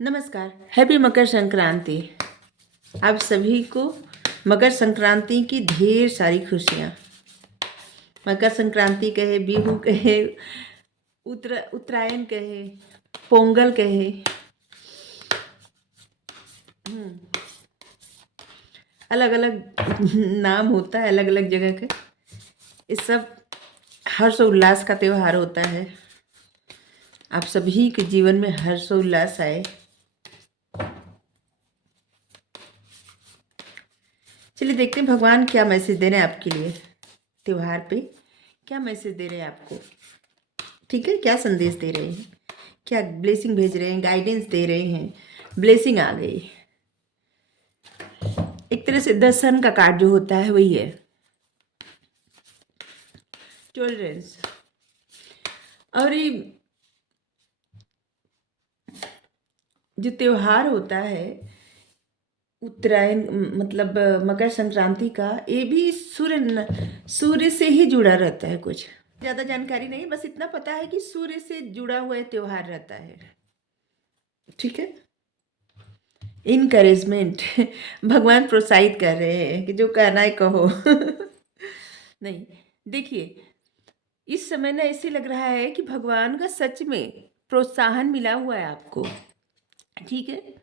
नमस्कार। हैप्पी मकर संक्रांति। आप सभी को मकर संक्रांति की ढेर सारी खुशियाँ। मकर संक्रांति कहे, बिहू कहे, उत्तरायण कहे, पोंगल कहे, अलग अलग नाम होता है अलग अलग जगह के। इस सब हर्षोल्लास का त्यौहार होता है। आप सभी के जीवन में हर्षोल्लास आए। चलिए देखते हैं भगवान क्या मैसेज दे रहे हैं आपके लिए। त्योहार पे क्या मैसेज दे रहे हैं आपको, ठीक है? क्या संदेश दे रहे हैं, क्या ब्लेसिंग भेज रहे हैं, गाइडेंस दे रहे हैं। ब्लेसिंग आ गई। एक तरह से द सन का कार्ड जो होता है वही है, टॉलरेंस। और ये जो त्योहार होता है उत्तरायण मतलब मकर संक्रांति का, ये भी सूर्य से ही जुड़ा रहता है। कुछ ज़्यादा जानकारी नहीं, बस इतना पता है कि सूर्य से जुड़ा हुआ त्योहार रहता है, ठीक है? इनकरेजमेंट भगवान प्रोत्साहित कर रहे हैं कि जो कहना है कहो। नहीं, देखिए इस समय ना ऐसे लग रहा है कि भगवान का सच में प्रोत्साहन मिला हुआ है आपको, ठीक है?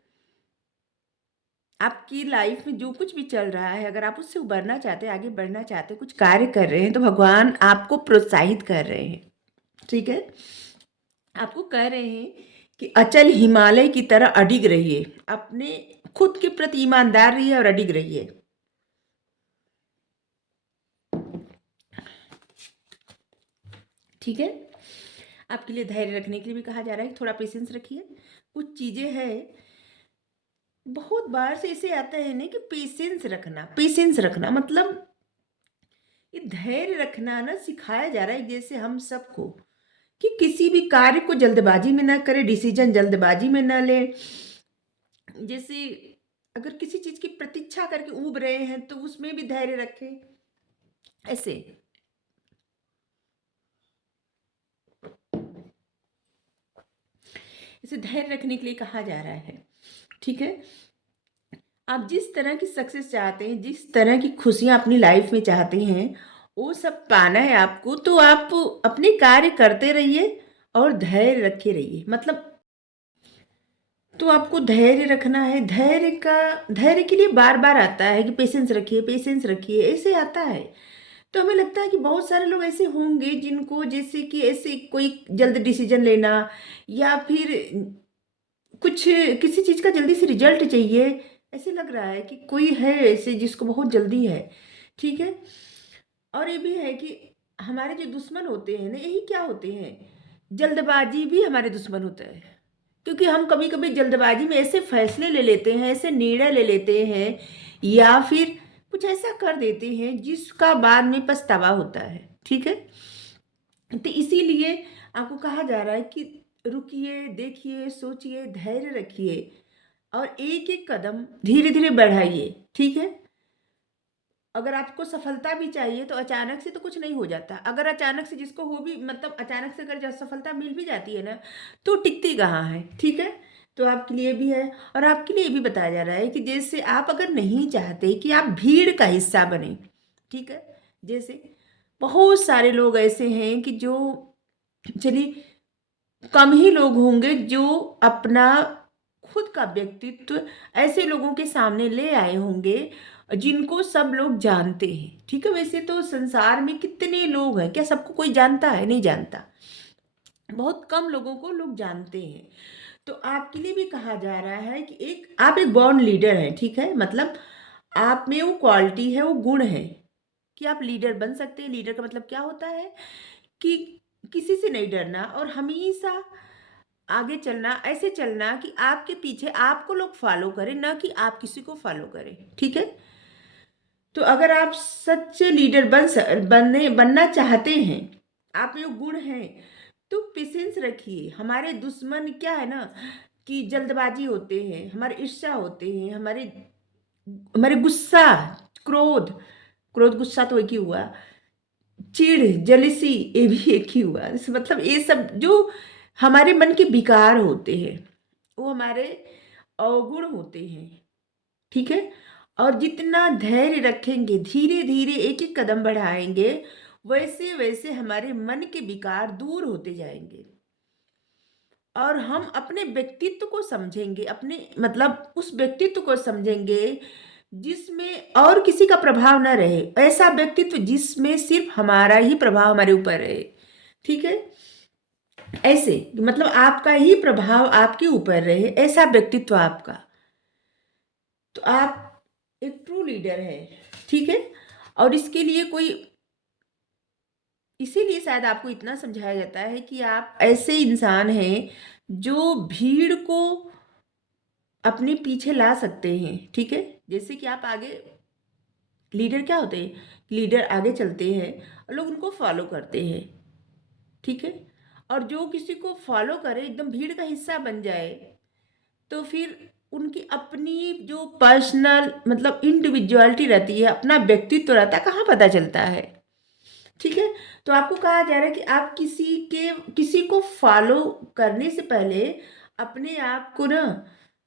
आपकी लाइफ में जो कुछ भी चल रहा है, अगर आप उससे उबरना चाहते हैं, आगे बढ़ना चाहते हैं, कुछ कार्य कर रहे हैं, तो भगवान आपको प्रोत्साहित कर रहे हैं, ठीक है? आपको कह रहे हैं कि अचल हिमालय की तरह अडिग रहिए, अपने खुद के प्रति ईमानदार रहिए और अडिग रहिए। ठीक है? आपके लिए धैर्य रखने के लिए भी कहा जा रहा है कि थोड़ा पेशेंस रखिए। कुछ चीज़ें हैं, बहुत बार से ऐसे आता है ना कि पेशेंस रखना मतलब ये धैर्य रखना ना सिखाया जा रहा है, जैसे हम सबको, कि किसी भी कार्य को जल्दबाजी में ना करें, डिसीजन जल्दबाजी में ना लें। जैसे अगर किसी चीज़ की प्रतीक्षा करके ऊब रहे हैं तो उसमें भी धैर्य रखें। ऐसे इसे धैर्य रखने के लिए कहा जा रहा है, ठीक है? आप जिस तरह की सक्सेस चाहते हैं, जिस तरह की खुशियाँ अपनी लाइफ में चाहते हैं, वो सब पाना है आपको, तो आप अपने कार्य करते रहिए और धैर्य रखे रहिए। मतलब तो आपको धैर्य रखना है। धैर्य के लिए बार-बार आता है कि पेशेंस रखिए, ऐसे आता है। तो हमें लगता है कि बहुत सारे लोग ऐसे होंगे जिनको जैसे कि ऐसे कोई जल्द डिसीजन लेना या फिर कुछ किसी चीज़ का जल्दी से रिजल्ट चाहिए, ऐसे लग रहा है कि कोई है ऐसे जिसको बहुत जल्दी है, ठीक है? और ये भी है कि हमारे जो दुश्मन होते हैं ना, यही क्या होते हैं, जल्दबाजी भी हमारे दुश्मन होता है। क्योंकि हम कभी-कभी जल्दबाजी में ऐसे फैसले ले लेते हैं, ऐसे निर्णय ले लेते हैं या फिर कुछ ऐसा कर देते हैं जिसका बाद में पछतावा होता है, ठीक है? तो इसीलिए आपको कहा जा रहा है कि रुकिए, देखिए, सोचिए, धैर्य रखिए और एक-एक कदम धीरे-धीरे बढ़ाइए, ठीक है? अगर आपको सफलता भी चाहिए तो अचानक से तो कुछ नहीं हो जाता। अगर अचानक से जिसको हो भी मतलब अचानक से अगर सफलता मिल भी जाती है ना, तो टिकती कहाँ है, ठीक है? तो आपके लिए भी है और आपके लिए ये भी बताया जा रहा है कि जैसे आप अगर नहीं चाहते कि आप भीड़ का हिस्सा बनें, ठीक है? जैसे बहुत सारे लोग ऐसे हैं कि जो चलिए कम ही लोग होंगे जो अपना खुद का व्यक्तित्व ऐसे लोगों के सामने ले आए होंगे जिनको सब लोग जानते हैं, ठीक है? वैसे तो संसार में कितने लोग हैं, क्या सबको कोई जानता है? नहीं जानता। बहुत कम लोगों को लोग जानते हैं। तो आपके लिए भी कहा जा रहा है कि आप एक बॉर्न लीडर हैं, ठीक है? मतलब आप में वो क्वालिटी है, वो गुण है कि आप लीडर बन सकते हैं। लीडर का मतलब क्या होता है कि किसी से नहीं डरना और हमेशा आगे चलना, ऐसे चलना कि आपके पीछे आपको लोग फॉलो करें, ना कि आप किसी को फॉलो करें, ठीक है? तो अगर आप सच्चे लीडर बनना चाहते हैं, आप में वो गुण हैं, तो पेशेंस रखिए। हमारे दुश्मन क्या है ना कि जल्दबाजी होते हैं, हमारे ईर्ष्या होते हैं, हमारे हमारे गुस्सा, क्रोध क्रोध गुस्सा तो एक ही हुआ, चिढ़, जेलसी ये भी एक ही हुआ। मतलब ये सब जो हमारे मन के विकार होते हैं, वो हमारे अवगुण होते हैं, ठीक है। और जितना धैर्य रखेंगे, धीरे धीरे एक एक कदम बढ़ाएंगे, वैसे वैसे हमारे मन के विकार दूर होते जाएंगे और हम अपने व्यक्तित्व को समझेंगे, अपने मतलब उस व्यक्तित्व को समझेंगे जिसमें और किसी का प्रभाव न रहे, ऐसा व्यक्तित्व जिसमें सिर्फ हमारा ही प्रभाव हमारे ऊपर रहे, ठीक है। ऐसे मतलब आपका ही प्रभाव आपके ऊपर रहे, ऐसा व्यक्तित्व आपका, तो आप एक ट्रू लीडर है, ठीक है। और इसके लिए कोई, इसीलिए शायद आपको इतना समझाया जाता है कि आप ऐसे इंसान हैं जो भीड़ को अपने पीछे ला सकते हैं, ठीक है। जैसे कि आप आगे, लीडर क्या होते हैं, लीडर आगे चलते हैं और लोग उनको फॉलो करते हैं, ठीक है। और जो किसी को फॉलो करे, एकदम भीड़ का हिस्सा बन जाए, तो फिर उनकी अपनी जो पर्सनल मतलब इंडिविजुअलिटी रहती है, अपना व्यक्तित्व रहता है, कहाँ पता चलता है, ठीक है। तो आपको कहा जा रहा है कि आप किसी को फॉलो करने से पहले अपने आप को ना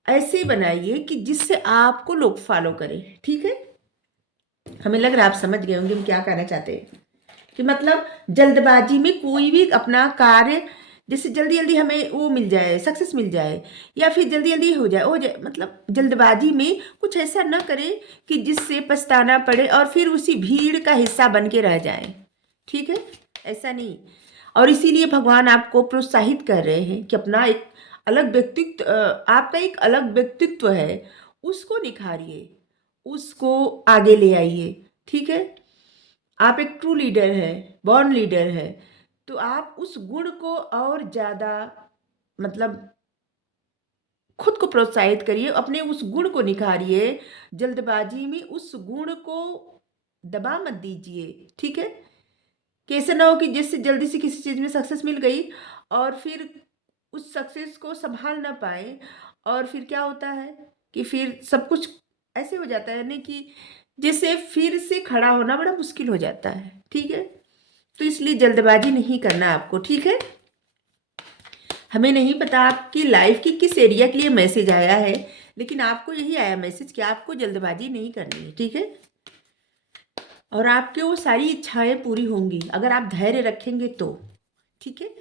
ऐसे बनाइए कि जिससे आपको लोग फॉलो करें, ठीक है। हमें लग रहा है आप समझ गए होंगे हम क्या कहना चाहते हैं, कि मतलब जल्दबाजी में कोई भी अपना कार्य, जैसे जल्दी जल्दी हमें वो मिल जाए, सक्सेस मिल जाए, या फिर जल्दी जल्दी हो जाए, मतलब जल्दबाजी में कुछ ऐसा ना करे कि जिससे पछताना पड़े और फिर उसी भीड़ का हिस्सा बन के रह जाए, ठीक है। ऐसा नहीं। और इसीलिए भगवान आपको प्रोत्साहित कर रहे हैं कि अपना एक अलग व्यक्तित्व, आपका एक अलग व्यक्तित्व है, उसको निखारिए, उसको आगे ले आइए, ठीक है। आप एक ट्रू लीडर है, बॉर्न लीडर है, तो आप उस गुण को और ज़्यादा मतलब खुद को प्रोत्साहित करिए, अपने उस गुण को निखारिए, जल्दबाजी में उस गुण को दबा मत दीजिए, ठीक है। कि ऐसा ना हो कि जिससे जल्दी से किसी चीज़ में सक्सेस मिल गई और फिर उस सक्सेस को संभाल ना पाए, और फिर क्या होता है कि फिर सब कुछ ऐसे हो जाता है ना कि जिससे फिर से खड़ा होना बड़ा मुश्किल हो जाता है, ठीक है। तो इसलिए जल्दबाजी नहीं करना आपको, ठीक है। हमें नहीं पता आपकी लाइफ की किस एरिया के लिए मैसेज आया है, लेकिन आपको यही आया मैसेज कि आपको जल्दबाजी नहीं करनी है, ठीक है। और आपके वो सारी इच्छाएं पूरी होंगी अगर आप धैर्य रखेंगे तो, ठीक है।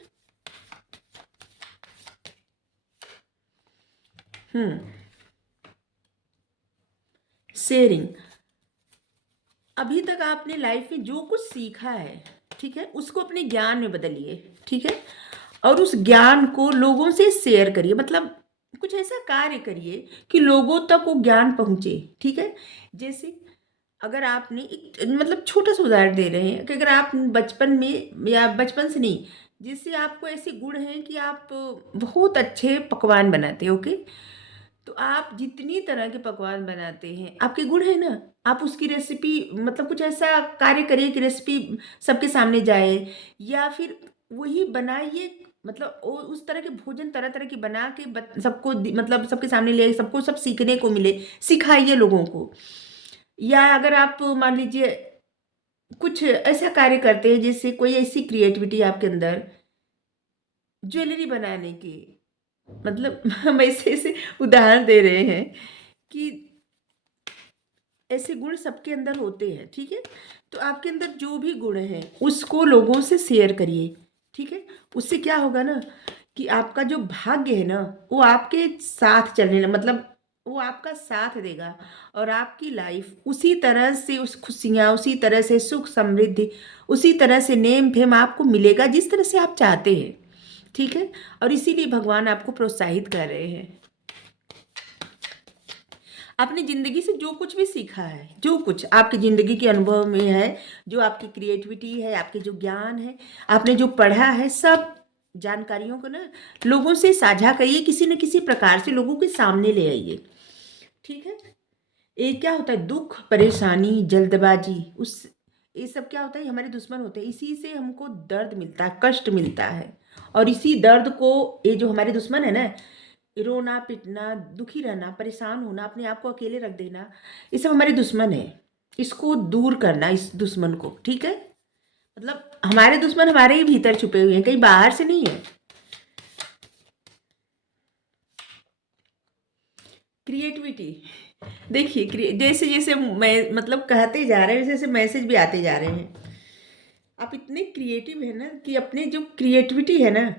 शेयरिंग, अभी तक आपने लाइफ में जो कुछ सीखा है, ठीक है, उसको अपने ज्ञान में बदलिए, ठीक है। और उस ज्ञान को लोगों से शेयर करिए, मतलब कुछ ऐसा कार्य करिए कि लोगों तक वो ज्ञान पहुंचे, ठीक है। जैसे अगर आपने एक मतलब छोटा सा उदाहरण दे रहे हैं कि अगर आप बचपन में, या बचपन से नहीं, जिससे आपको ऐसे गुण हैं कि आप बहुत अच्छे पकवान बनाते हो, ओके, तो आप जितनी तरह के पकवान बनाते हैं, आपके गुण है ना, आप उसकी रेसिपी मतलब कुछ ऐसा कार्य करिए कि रेसिपी सबके सामने जाए, या फिर वही बनाइए, मतलब वो उस तरह के भोजन तरह तरह की बना के सबको मतलब सबके सामने ले, सबको सब सीखने को मिले, सिखाइए लोगों को। या अगर आप मान लीजिए कुछ ऐसा कार्य करते हैं, जैसे कोई ऐसी क्रिएटिविटी आपके अंदर, ज्वेलरी बनाने की, मतलब हम ऐसे ऐसे उदाहरण दे रहे हैं कि ऐसे गुण सबके अंदर होते हैं, ठीक है। तो आपके अंदर जो भी गुण हैं उसको लोगों से शेयर करिए, ठीक है। उससे क्या होगा ना कि आपका जो भाग्य है ना, वो आपके साथ चलने मतलब वो आपका साथ देगा, और आपकी लाइफ उसी तरह से, उस खुशियाँ उसी तरह से, सुख समृद्धि उसी तरह से, नेम फेम आपको मिलेगा जिस तरह से आप चाहते हैं, ठीक है। और इसीलिए भगवान आपको प्रोत्साहित कर रहे हैं। आपने ज़िंदगी से जो कुछ भी सीखा है, जो कुछ आपकी ज़िंदगी के अनुभव में है, जो आपकी क्रिएटिविटी है, आपके जो ज्ञान है, आपने जो पढ़ा है, सब जानकारियों को ना लोगों से साझा करिए, किसी न किसी प्रकार से लोगों के सामने ले आइए, ठीक है। ये क्या होता है, दुख, परेशानी, जल्दबाजी, उस ये सब क्या होता है, ये हमारे दुश्मन होते हैं, इसी से हमको दर्द मिलता है, कष्ट मिलता है। और इसी दर्द को, ये जो हमारे दुश्मन है ना, रोना पिटना, दुखी रहना, परेशान होना, अपने आप को अकेले रख देना, ये सब हमारे दुश्मन है। इसको दूर करना, इस दुश्मन को, ठीक है। मतलब हमारे दुश्मन हमारे ही भीतर छुपे हुए हैं, कहीं बाहर से नहीं है। क्रिएटिविटी देखिए, जैसे जैसे मैं मतलब कहते जा रहे हैं, वैसे वैसे मैसेज भी आते जा रहे हैं। आप इतने क्रिएटिव है ना कि अपने जो क्रिएटिविटी है ना,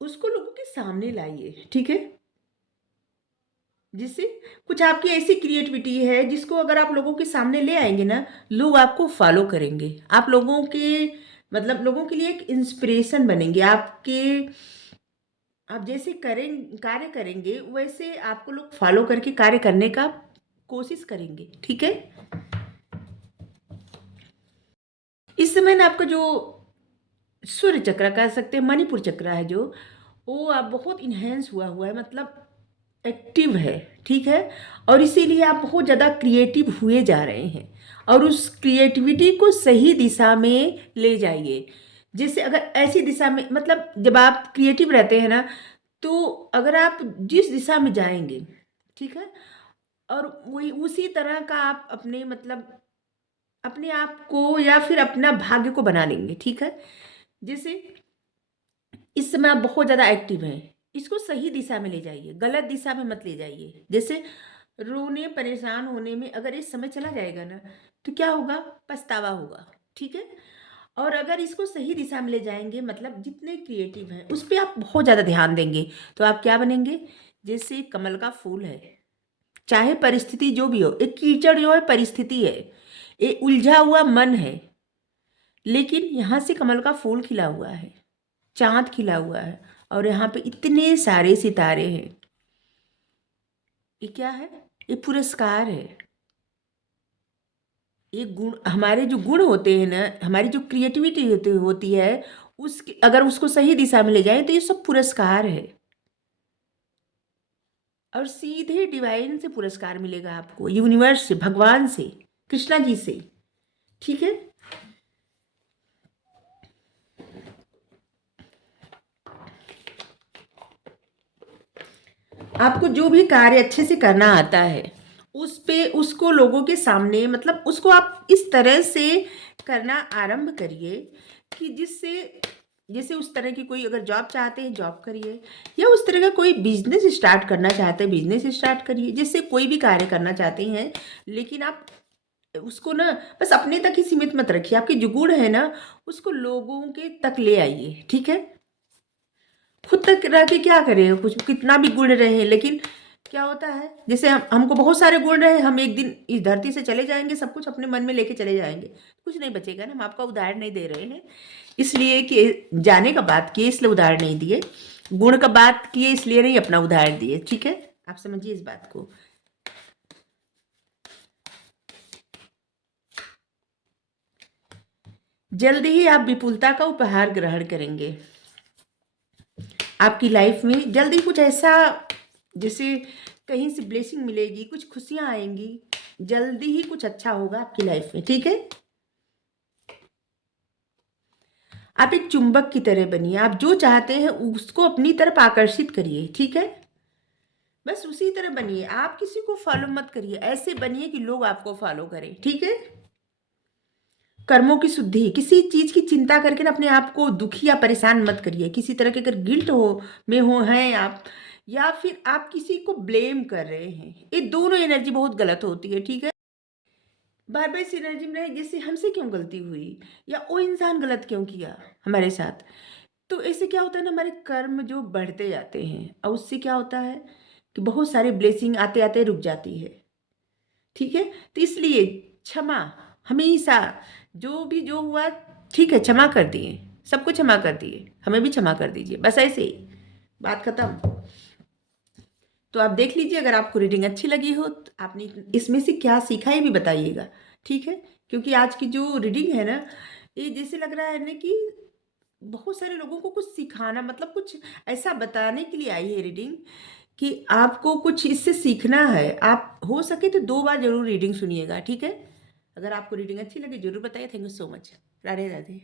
उसको लोगों के सामने लाइए, ठीक है? जिससे कुछ आपकी ऐसी क्रिएटिविटी है जिसको अगर आप लोगों के सामने ले आएँगे ना, लोग आपको फ़ॉलो करेंगे। आप लोगों के मतलब लोगों के लिए एक इंस्पिरेशन बनेंगे। आप जैसे कार्य करेंगे, वैसे आपको लोग फ़ॉलो करके कार्य करने का कोशिश करेंगे, ठीक है? इस समय ना आपका जो सूर्य चक्र कह सकते हैं, मणिपुर चक्र है जो, वो आप बहुत इन्हेंस हुआ हुआ है, मतलब एक्टिव है, ठीक है? और इसीलिए आप बहुत ज़्यादा क्रिएटिव हुए जा रहे हैं और उस क्रिएटिविटी को सही दिशा में ले जाइए। जैसे अगर ऐसी दिशा में मतलब जब आप क्रिएटिव रहते हैं ना, तो अगर आप जिस दिशा में जाएँगे, ठीक है? और वही उसी तरह का आप अपने मतलब अपने आप को या फिर अपना भाग्य को बना लेंगे, ठीक है? जैसे इस समय आप बहुत ज़्यादा एक्टिव हैं, इसको सही दिशा में ले जाइए, गलत दिशा में मत ले जाइए। जैसे रोने, परेशान होने में अगर ये समय चला जाएगा ना, तो क्या होगा? पछतावा होगा, ठीक है? और अगर इसको सही दिशा में ले जाएँगे मतलब जितने क्रिएटिव हैं, उस पे आप बहुत ज़्यादा ध्यान देंगे, तो आप क्या बनेंगे? जैसे कमल का फूल है, चाहे परिस्थिति जो भी हो, एक कीचड़ जो है परिस्थिति है, एक उलझा हुआ मन है, लेकिन यहाँ से कमल का फूल खिला हुआ है, चाँद खिला हुआ है और यहाँ पे इतने सारे सितारे हैं। ये क्या है? ये पुरस्कार है। ये गुण हमारे जो गुण होते हैं ना, हमारी जो क्रिएटिविटी होती है, उसकी अगर उसको सही दिशा में ले जाएँ तो ये सब पुरस्कार है और सीधे डिवाइन से पुरस्कार मिलेगा आपको, यूनिवर्स से, भगवान से, कृष्णा जी से, ठीक है? आपको जो भी कार्य अच्छे से करना आता है, उस पे उसको लोगों के सामने मतलब उसको आप इस तरह से करना आरंभ करिए कि जिससे जैसे उस तरह की कोई अगर जॉब चाहते हैं, जॉब करिए या उस तरह का कोई बिज़नेस स्टार्ट करना चाहते हैं, बिज़नेस स्टार्ट करिए। जैसे कोई भी कार्य करना चाहते हैं, लेकिन आप उसको ना बस अपने तक ही सीमित मत रखिए। आपके जो गुण है ना, उसको लोगों के तक ले आइए, ठीक है? खुद तक रह के क्या करें? कुछ कितना भी गुण रहे, लेकिन क्या होता है जैसे हमको बहुत सारे गुण रहे, हम एक दिन इस धरती से चले जाएँगे, सब कुछ अपने मन में लेके चले जाएँगे, कुछ नहीं बचेगा ना। हम आपका उदाहरण नहीं दे रहे हैं, इसलिए कि जाने का बात किए इसलिए उदाहरण नहीं दिए, गुण का बात किए इसलिए नहीं अपना उदाहरण दिए, ठीक है? आप समझिए इस बात को। जल्द ही आप विपुलता का उपहार ग्रहण करेंगे। आपकी लाइफ में जल्दी कुछ ऐसा जैसे कहीं से ब्लेसिंग मिलेगी, कुछ खुशियाँ आएँगी, जल्दी ही कुछ अच्छा होगा आपकी लाइफ में, ठीक है? आप एक चुंबक की तरह बनिए, आप जो चाहते हैं उसको अपनी तरफ आकर्षित करिए, ठीक है? बस उसी तरह बनिए, आप किसी को फॉलो मत करिए, ऐसे बनिए कि लोग आपको फॉलो करें, ठीक है? कर्मों की शुद्धि, किसी चीज़ की चिंता करके ना अपने आप को दुखी या परेशान मत करिए। किसी तरह के अगर गिल्ट हो हैं आप या फिर आप किसी को ब्लेम कर रहे हैं, ये दोनों एनर्जी बहुत गलत होती है, ठीक है? बार-बार इस एनर्जी में रहे जैसे हमसे क्यों गलती हुई या वो इंसान गलत क्यों किया हमारे साथ? तो इससे क्या होता है ना हमारे कर्म जो बढ़ते जाते हैं और उससे क्या होता है कि बहुत सारे ब्लेसिंग आते-आते रुक जाती है। ठीक है? तो इसलिए क्षमा हमेशा जो हुआ ठीक है क्षमा कर दिए, सबको क्षमा कर दिए, हमें भी क्षमा कर दीजिए, बस ऐसे ही, बात खत्म। तो आप देख लीजिए अगर आपको रीडिंग अच्छी लगी हो तो आपने इसमें से क्या सीखा ये भी बताइएगा, ठीक है? क्योंकि आज की जो रीडिंग है ना, ये जैसे लग रहा है ना कि बहुत सारे लोगों को कुछ सिखाना मतलब कुछ ऐसा बताने के लिए आई है रीडिंग कि आपको कुछ इससे सीखना है। आप हो सके तो 2 बार ज़रूर रीडिंग सुनिएगा, ठीक है? अगर आपको रीडिंग अच्छी लगी ज़रूर बताइए। Thank you so much. Radhe Radhe.